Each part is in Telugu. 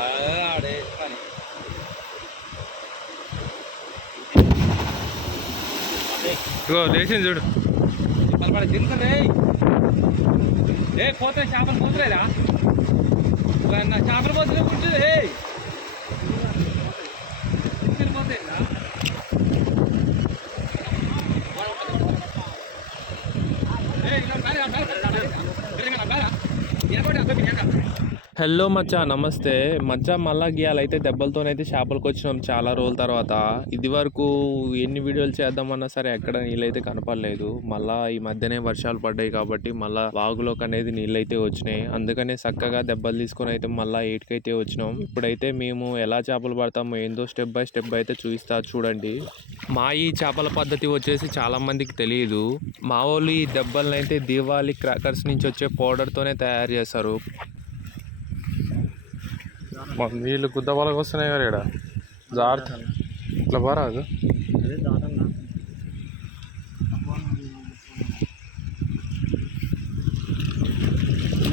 ఆడే పని ఇగో లేచింది చూడు. పలపడ తిరుగుతుంది. ఏ పోతాయి చేపలు పోతలేదా? నా చేపలు పోతలే ఉంటుంది. పోతాయిరా హలో మచ్చా, నమస్తే మచ్చా. మళ్ళా గీయాలైతే దెబ్బలతోనైతే చేపలకు వచ్చినాం చాలా రోజుల తర్వాత. ఇది వరకు ఎన్ని వీడియోలు చేద్దామన్నా సరే ఎక్కడ నీళ్ళైతే కనపడలేదు. మళ్ళా ఈ మధ్యనే వర్షాలు పడ్డాయి కాబట్టి మళ్ళా వాగులోకి అనేది నీళ్ళైతే వచ్చినాయి. అందుకనే చక్కగా దెబ్బలు తీసుకొని అయితే మళ్ళా ఏటికైతే వచ్చినాం. ఇప్పుడైతే మేము ఎలా చేపలు పడతామో ఏందో స్టెప్ బై స్టెప్ అయితే చూపిస్తా చూడండి. మా ఈ చేపల పద్ధతి వచ్చేసి చాలా మందికి తెలియదు. మా వాళ్ళు ఈ దెబ్బలను అయితే దీవాలి క్రాకర్స్ నుంచి వచ్చే పౌడర్తోనే తయారు చేస్తారు. నీళ్ళు గుద్దబాలకు వస్తున్నాయి కదా ఇక్కడ. జాగ్రత్త, ఇట్లా పోరాదు.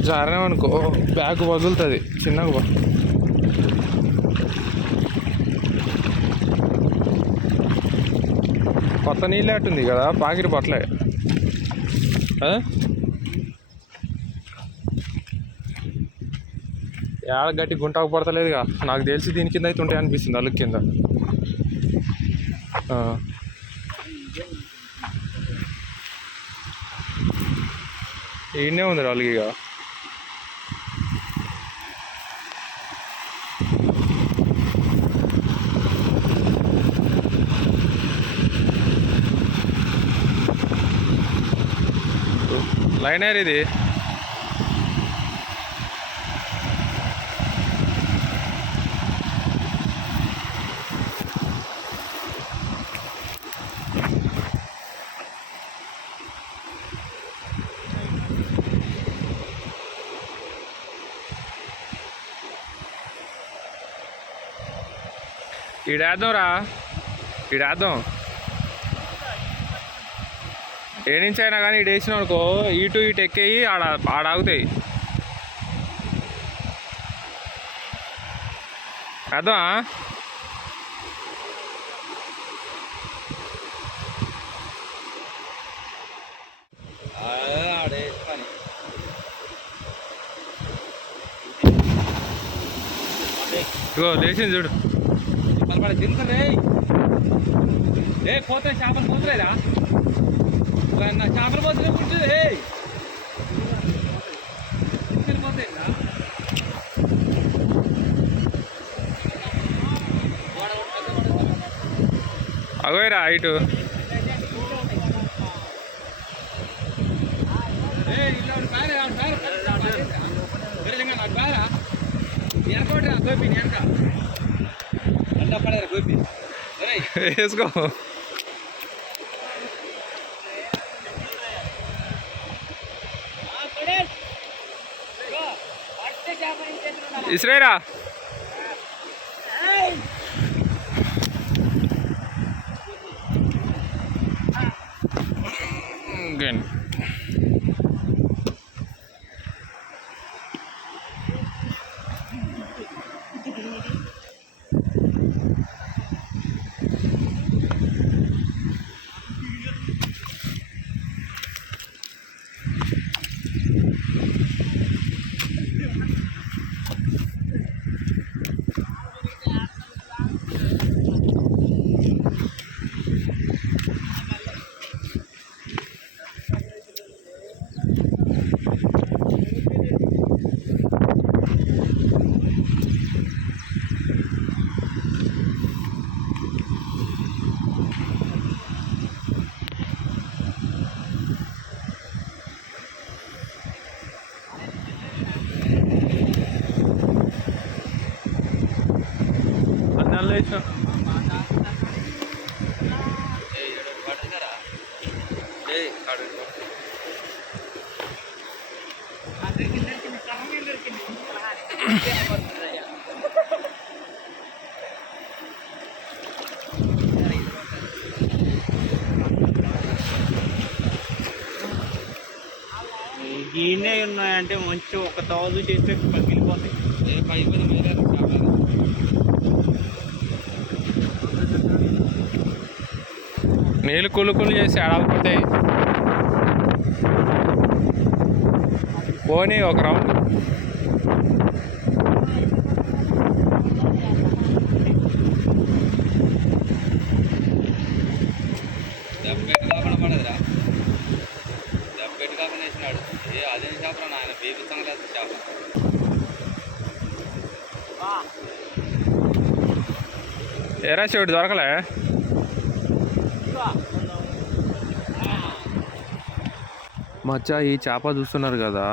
జారేమనుకో బ్యాగ్ పగులుతుంది. చిన్నగా పో. కొత్త నీళ్ళే అట్టుంది కదా, పాకిరి పట్టలే. ఏడ గట్టి గుంటాకు పడతలేదుగా. నాకు తెలిసి దీని కింద అయితే ఉంటాయి అనిపిస్తుంది, అలుగు కింద. ఈయనే ఉంది అలుగుగా. లైనర్ ఇది. ఈడేద్దాం రా, ఈడేద్దాం. ఏ నుంచి అయినా కానీ ఈడు వేసినావు అనుకో, ఇటు ఇటు ఎక్కేయి ఆడాగుతాయి. వేద్దామా? ఆడే పని ఇగో లేచింది చూడు. పలపడ తిరుగుతుంది. ఏ పోతాయి చేపలు పోతలేదా? నా చేపలు పోతలే ఉంటుంది. పోతాయిరా అగోయరా ఇటు. వేసుకో. ఇస్రేరా. ఈయనే ఉన్నాయంటే మంచి ఒక తాజు చేస్తే పగిలిపోతాయి. ఏ పైపోతే మేలే చేపలు. నీళ్ళు కులుకులు చేసి ఆడకపోతాయి. పోనీ ఒక రౌండ్. దెబ్బెట్టు కాకుండా పడదురా. దెబ్బెట్టు కాకుండా వేసినాడు. అదేం చేపరా నాయన బేబిస్తాను లేదు చేప. ఎరా చెవిటి దొరకలే. మచ్చా ఈ చేప చూస్తున్నారు కదా,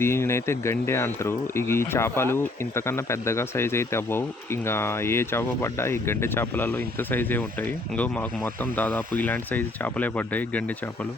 దీనినైతే గండే అంటారు. ఇక ఈ చేపలు ఇంతకన్నా పెద్దగా సైజ్ అయితే అవ్వవు. ఇంకా ఏ చేప పడ్డా ఈ గండె చేపలలో ఇంత సైజే ఉంటాయి. ఇంకో మాకు మొత్తం దాదాపు ఇలాంటి సైజు చేపలే పడ్డాయి, గండె చేపలు.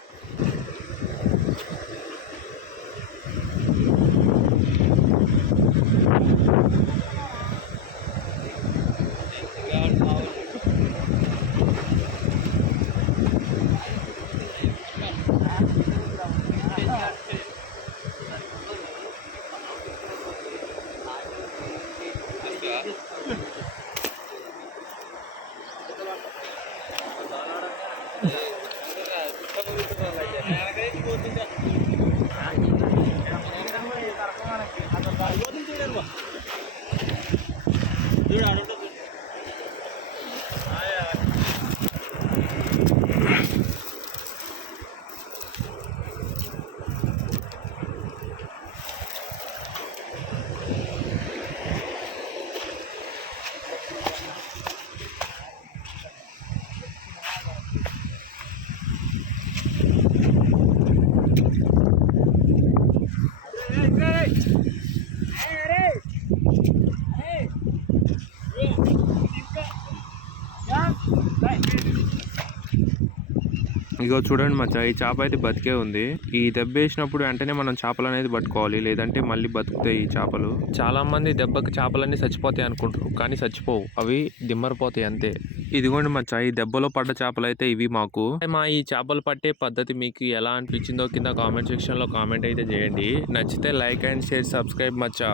ఇగో చూడండి మచ్చా, ఈ చేప అయితే బతికే ఉంది. ఈ దెబ్బ వేసినప్పుడు వెంటనే మనం చేపలు అనేది పట్టుకోవాలి, లేదంటే మళ్ళీ బతుకుతాయి ఈ చేపలు. చాలా మంది దెబ్బకి చేపలన్నీ చచ్చిపోతాయి అనుకుంటారు, కానీ చచ్చిపోవు, అవి దిమ్మరిపోతాయి అంతే. ఇదిగోండి మచ్చా, ఈ దెబ్బలో పడ్డ చేపలు అయితే ఇవి మాకు. మా ఈ చేపలు పట్టే పద్ధతి మీకు ఎలా అనిపించిందో కింద కామెంట్ సెక్షన్ లో కామెంట్ అయితే చేయండి. నచ్చితే like and share, subscribe Maccha.